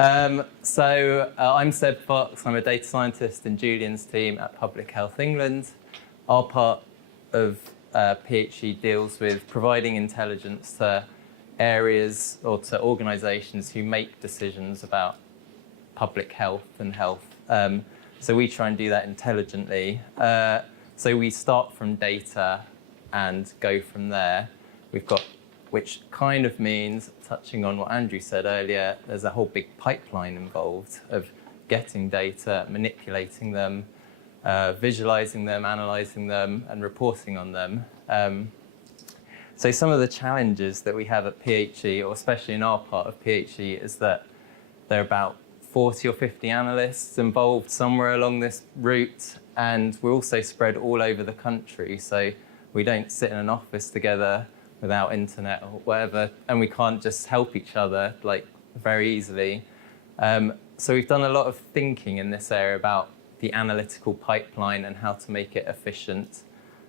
I'm Seb Fox. I'm a data scientist in Julian's team at Public Health England. Our part of PHE deals with providing intelligence to areas or to organisations who make decisions about public health and health. So we try and do that intelligently. So we start from data and go from there. Which kind of means, touching on what Andrew said earlier, there's a whole big pipeline involved of getting data, manipulating them, visualising them, analysing them, and reporting on them. So some of the challenges that we have at PHE, or especially in our part of PHE, is that there are about 40 or 50 analysts involved somewhere along this route, and we're also spread all over the country. So we don't sit in an office together without internet or whatever, and we can't just help each other like very easily. So we've done a lot of thinking in this area about the analytical pipeline and how to make it efficient.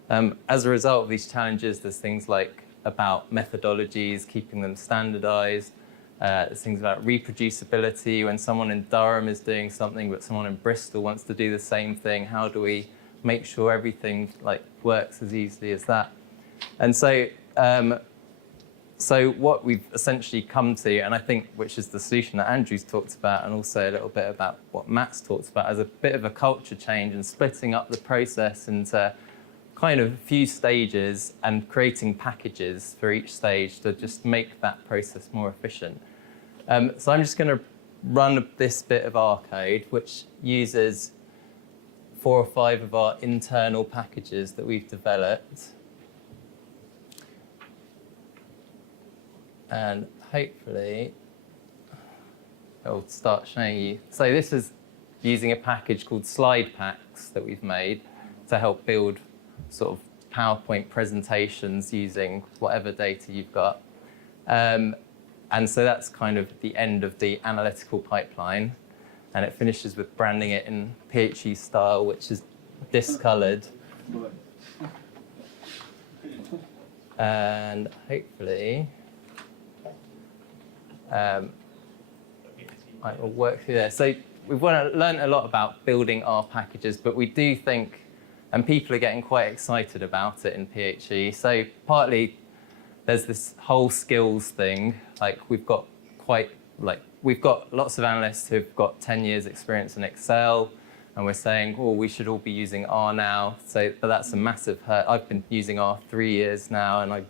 As a result of these challenges, there's things like about methodologies, keeping them standardized. There's things about reproducibility. When someone in Durham is doing something but someone in Bristol wants to do the same thing, how do we make sure everything works as easily as that? And so what we've essentially come to, and I think which is the solution that Andrew's talked about, and also a little bit about what Matt's talked about, as a bit of a culture change and splitting up the process into kind of a few stages and creating packages for each stage to just make that process more efficient. So I'm just going to run this bit of our code, which uses 4 or 5 of our internal packages that we've developed. And hopefully it'll start showing you. So this is using a package called slide packs that we've made to help build sort of PowerPoint presentations using whatever data you've got. And so that's kind of the end of the analytical pipeline. And it finishes with branding it in PHE style, which is discoloured. And hopefully I will work through there. So we've learned a lot about building our packages, but we do think, and people are getting quite excited about it in PHE. So partly there's this whole skills thing. We've got lots of analysts who've got 10 years experience in Excel, and we're saying, oh, we should all be using R now. But that's a massive hurt. I've been using R 3 years now, and I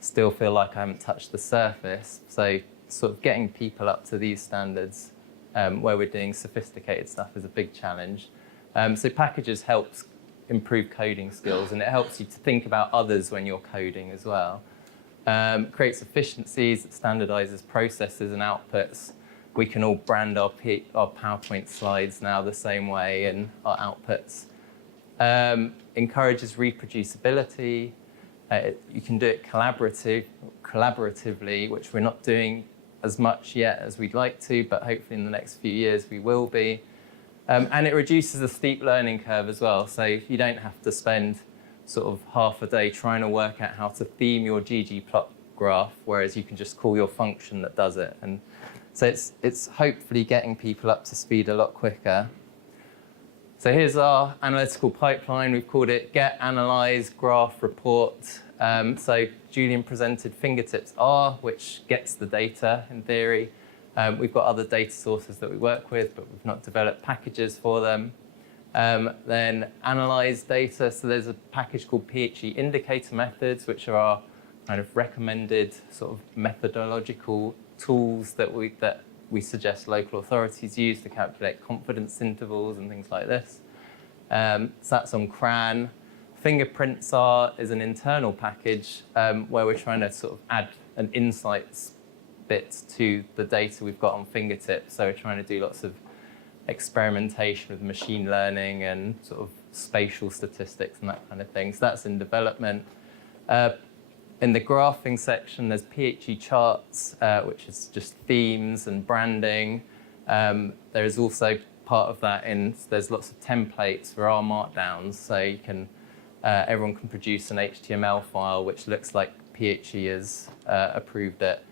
still feel like I haven't touched the surface. So sort of getting people up to these standards where we're doing sophisticated stuff is a big challenge. So packages helps improve coding skills, and it helps you to think about others when you're coding as well. Creates efficiencies, it standardizes processes and outputs. We can all brand our PowerPoint slides now the same way and our outputs. Encourages reproducibility. You can do it collaboratively, which we're not doing as much yet as we'd like to, but hopefully in the next few years we will be. And it reduces the steep learning curve as well. So you don't have to spend sort of half a day trying to work out how to theme your ggplot graph, whereas you can just call your function that does it. And so it's hopefully getting people up to speed a lot quicker. So here's our analytical pipeline. We've called it Get, Analyze, Graph, Report. So Julian presented fingertipdR, which gets the data in theory. We've got other data sources that we work with, but we've not developed packages for them. Then analyze data. So there's a package called PHEIndicatormethods, which are our kind of recommended sort of methodological tools that we suggest local authorities use to calculate confidence intervals and things like this. So that's on CRAN. fingertipdR is an internal package where we're trying to sort of add an insights bit to the data we've got on fingertips. So we're trying to do lots of experimentation with machine learning and sort of spatial statistics and that kind of thing. So that's in development. In the graphing section, there's phecharts, which is just themes and branding. There is also part of that there's lots of templates for our markdowns, so you can everyone can produce an HTML file which looks like PHE has approved it.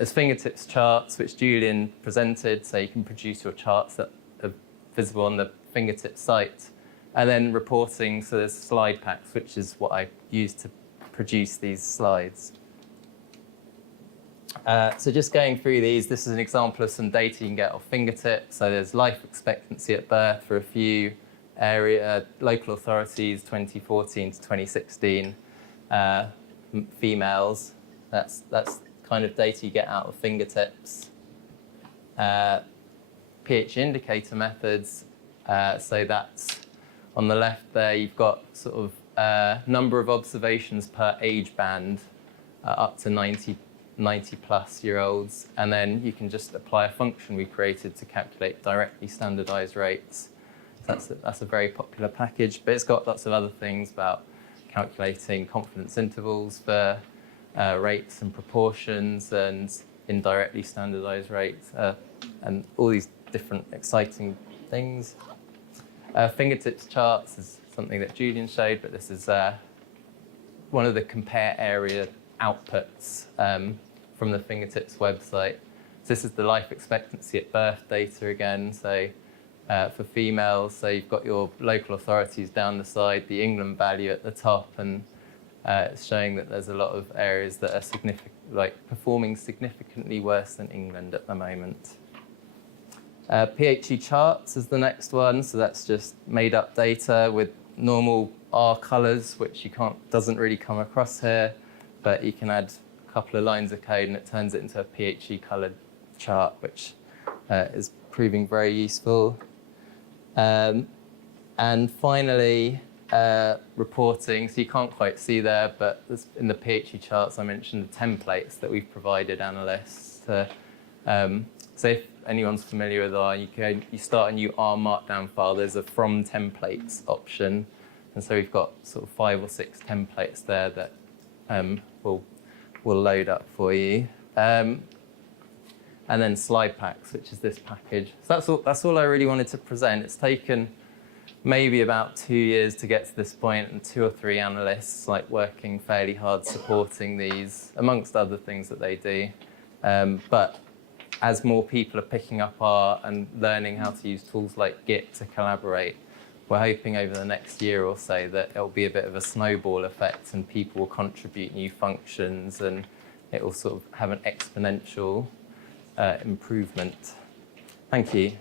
There's fingertips charts, which Julian presented, so you can produce your charts that are visible on the fingertips site. And then reporting, so there's slide packs, which is what I use to produce these slides. So just going through these, this is an example of some data you can get off fingertips. So there's life expectancy at birth for a few local authorities, 2014 to 2016, females. That's kind of data you get out of fingertips. PHEindicatormethods. So that's on the left there. You've got sort of number of observations per age band, up to 90 plus year olds, and then you can just apply a function we created to calculate directly standardized rates. So that's a very popular package, but it's got lots of other things about calculating confidence intervals for rates and proportions and indirectly standardized rates, and all these different exciting things. Fingertips charts is something that Julian showed, but this is one of the compare area outputs from the fingertips website. So this is the life expectancy at birth data again. So for females, so you've got your local authorities down the side, the England value at the top, and it's showing that there's a lot of areas that are performing significantly worse than England at the moment. PHEcharts is the next one. So that's just made up data with normal R colors, which doesn't really come across here, but you can add a couple of lines of code and it turns it into a PHE colored chart, which is proving very useful. And finally, reporting. So you can't quite see there, but in the PHEcharts, I mentioned the templates that we've provided analysts to. So if anyone's familiar with R, you start a new R Markdown file. There's a From Templates option, and so we've got sort of 5 or 6 templates there that we'll load up for you. And then slide packs, which is this package. So that's all I really wanted to present. It's taken maybe about 2 years to get to this point, and 2 or 3 analysts working fairly hard supporting these, amongst other things that they do. But as more people are picking up R and learning how to use tools like Git to collaborate, we're hoping over the next year or so that it'll be a bit of a snowball effect and people will contribute new functions and it will sort of have an exponential improvement. Thank you.